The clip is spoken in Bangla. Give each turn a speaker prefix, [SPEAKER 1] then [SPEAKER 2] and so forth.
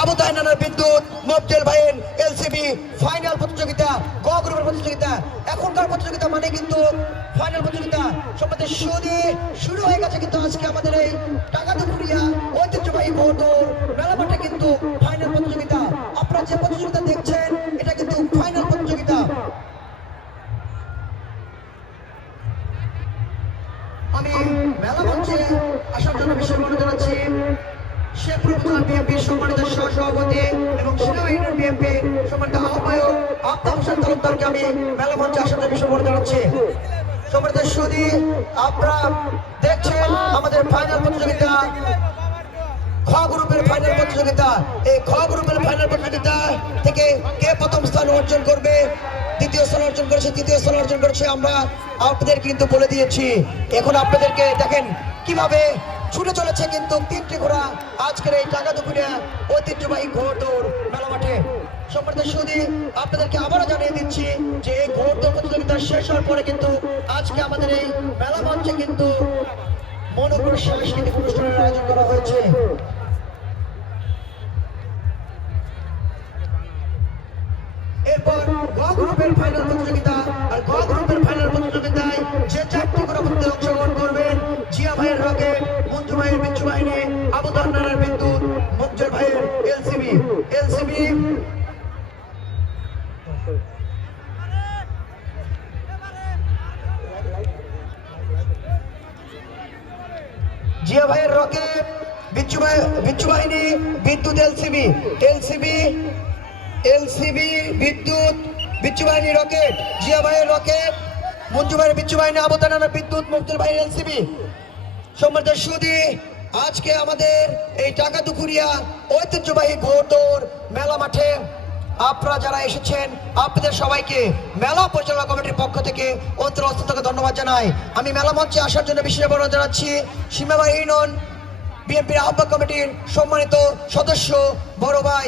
[SPEAKER 1] আবু বিদ্যুৎ, মফজেল ভাইয়ের এলসিবি ফাইনাল প্রতিযোগিতা গ গ্রুপের প্রতিযোগিতা, এখনকার প্রতিযোগিতা মানে কিন্তু ফাইনাল প্রতিযোগিতা। সম্মতি সুদি শুরু হয়ে গেছে কিন্তু আজকে আমাদের এই টাকা দুপুরিয়া ঐতিহ্যবাহী ভোট মেলা মাঠে কিন্তু ফাইনাল প্রতিযোগিতা। আপনারা যে প্রতিযোগিতা দেখছেন, এটা কিন্তু ফাইনাল প্রতিযোগিতা। আমি মেলা মঞ্চে আসার জন্য বিশেষ মনে জানাচ্ছি শেখপুর খ গ্রুপের ফাইনাল প্রতিযোগিতা। এই খ গ্রুপের ফাইনাল প্রতিযোগিতা থেকে কে প্রথম স্থান অর্জন করবে, দ্বিতীয় স্থান অর্জন করেছে, তৃতীয় স্থান অর্জন করেছে, আমরা আপনাদের কিন্তু বলে দিয়েছি। এখন আপনাদেরকে দেখেন কীভাবে ছুটে চলেছে কিন্তু তিনটি ঘোড়া আজকের এই টাকা দুপুরে ঐতিহ্যবাহী ঘোড় দৌড় মেলা মাঠে। সম্মানিত সুদী আপনাদেরকে আবারও জানিয়ে দিচ্ছি যে এই প্রতিযোগিতা শেষ হওয়ার পরে কিন্তু আজকে আমাদের এই মেলা মঞ্চে কিন্তু সাংস্কৃতিক অনুষ্ঠানের আয়োজন করা হয়েছে। এরপর গ গ্রুপের ফাইনাল প্রতিযোগিতা আর গ জিয়া ভাইয়ের রকেট বিচ্ছু ভাই বাহিনী, বিদ্যুৎ এলসিবি এলসিবি এলসিবি, বিদ্যুৎ, বিচ্ছু বাহিনী রকেট, জিয়া ভাইয়ের রকেট, মঞ্জু ভাইয়ের বিচ্ছু বাহিনী আবতানা বিদ্যুৎ মুক্তির ভাইয়ের এলসিবি। সম্মানিত সুদী, আজকে আমাদের এই টাকা দুপুরিয়া ঐতিহ্যবাহী ঘোরদৌড় মেলা মাঠে আপনারা যারা এসেছেন, আপনাদের সবাইকে মেলা পরিচালনা কমিটির পক্ষ থেকে অন্তর থেকে ধন্যবাদ জানাই। আমি মেলা মঞ্চে আসার জন্য বিশেষ অনুরোধ জানাচ্ছি সীমাবাহী নন বিএনপির আহ্বায়ক কমিটির সম্মানিত সদস্য বড় ভাই